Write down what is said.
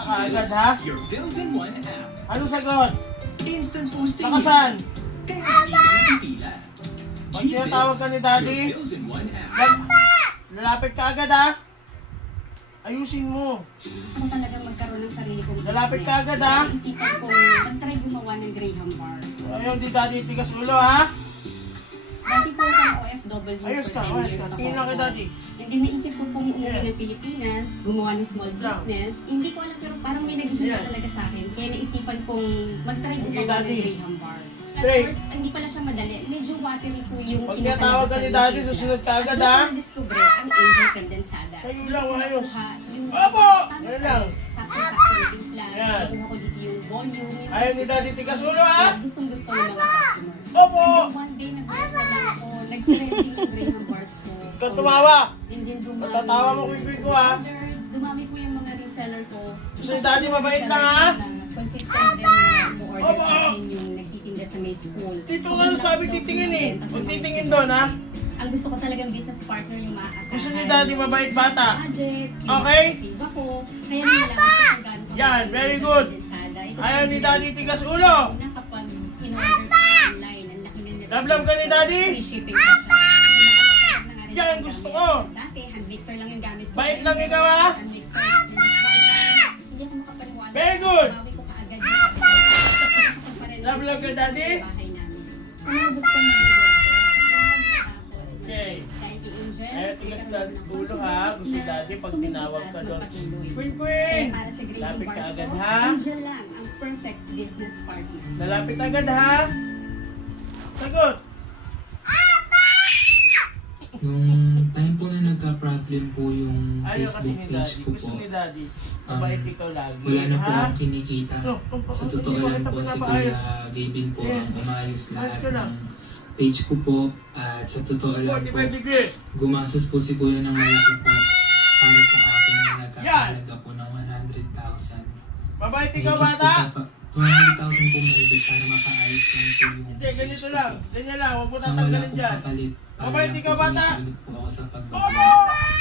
Kaagad ha? Your bills in one app. Anong sagot? Instant posting. Nakasan? Kaya hindi ka napipila. Pag tinatawag ka ni Daddy, Your bills in one app. lalapit ka agad ha? Ayusin mo. Gusto ko talagang magkaroon ng sarili kong Lalapit ka agad ha? Isipan ko, mag-try gumawa ng Graham bar. Ayaw di Daddy tigas ulo ha? Dati po akong OFW Ayos ka, for 10 ayos years ka. ako. Tingin lang kay Daddy. And then naisip ko pong umuwi ng Pilipinas, gumawa ng small business. Hindi ko alam pero parang may naghihinga talaga sa akin. Kaya naisipan kong mag-try Okay, gumawa ng Daddy. Graham bar. At Straight. first, hindi pala siya madali. Medyo watery po yung Pag tinatawag ka ni Daddy, susunod ka agad ha? At gusto ko discover ang aging condensada. Kayo lang, ayos. Yung Opo! Ganun lang. Sakto-sakto yung timpla. Yan. Nakuha ko dito yung volume. yung Ayaw ni Daddy tigas ulo ha? Gustong-gusto ng mga customers. Opo! And then one day, nag-gusto lang ako. Nag-trending yung Graham bars ko. Ikaw tumawa. And then dumami. Matatawa mo kwik-kwik ko, ha? Dumami po yung mga resellers ko. Gusto ni Daddy mabait lang, ha? Consistent din na mo-order Opo! sa akin yung nagtitinda sa may school. Dito nga nung sabi titingin eh. Huwag titingin doon ha? Ang gusto ko talagang business partner yung maaasahan. Gusto ni Daddy mabait bata. Budget, yung Okay? save ako. Kaya nalaman ko kung gaano ko Yan, very good. Ayaw ni Daddy tigas ulo. Na kapag in-order ko online, ang laki na nila. Love ka ni Daddy? Free shipping pa siya. Yan, gusto ko. Dati, hand mixer lang yung gamit ko. Bait lang ikaw, ha? Hand mixer. Hindi ako makapaniwala. Very good. Bawi ko kaagad yung appetite. Love ka Daddy? Sa bahay namin. Ano gusto mo mag-negosyo? Okay. Kahit i-invest, Eh, tigas na ulo ha. Gusto ni Daddy pag tinawag ka doon. Queen Kaya Queen! para sa Graham Lapit ka Bars agad ko, ha? Angel lang ang perfect business partner. Lalapit agad ha? Sagot! Nung time po na nagka-problem po yung Ayaw kasi Facebook ni page Daddy. ko Gusto po, ni Daddy. Mabait ikaw lagi. wala na po ha? akong kinikita. Sa totoo Hindi lang kita po si pinapaayos. Kuya Gavin po Yeah. ang umayos Ayos lahat ka lang. ng page ko po. At sa totoo lang po, 45 degrees. gumastos po si Kuya ng malaki po para sa akin na nagkakalaga po ng 100,000. Mabait Mahigit ikaw po bata? sa 200,000 po mahigit para mapaayos lang po yung Hindi, ganito lang. Ganyan lang. Huwag mo Nang wala tatanggalin pong dyan. kapalit. Mabait ikaw, bata? Ulit po ako sa Opo! pagbablog.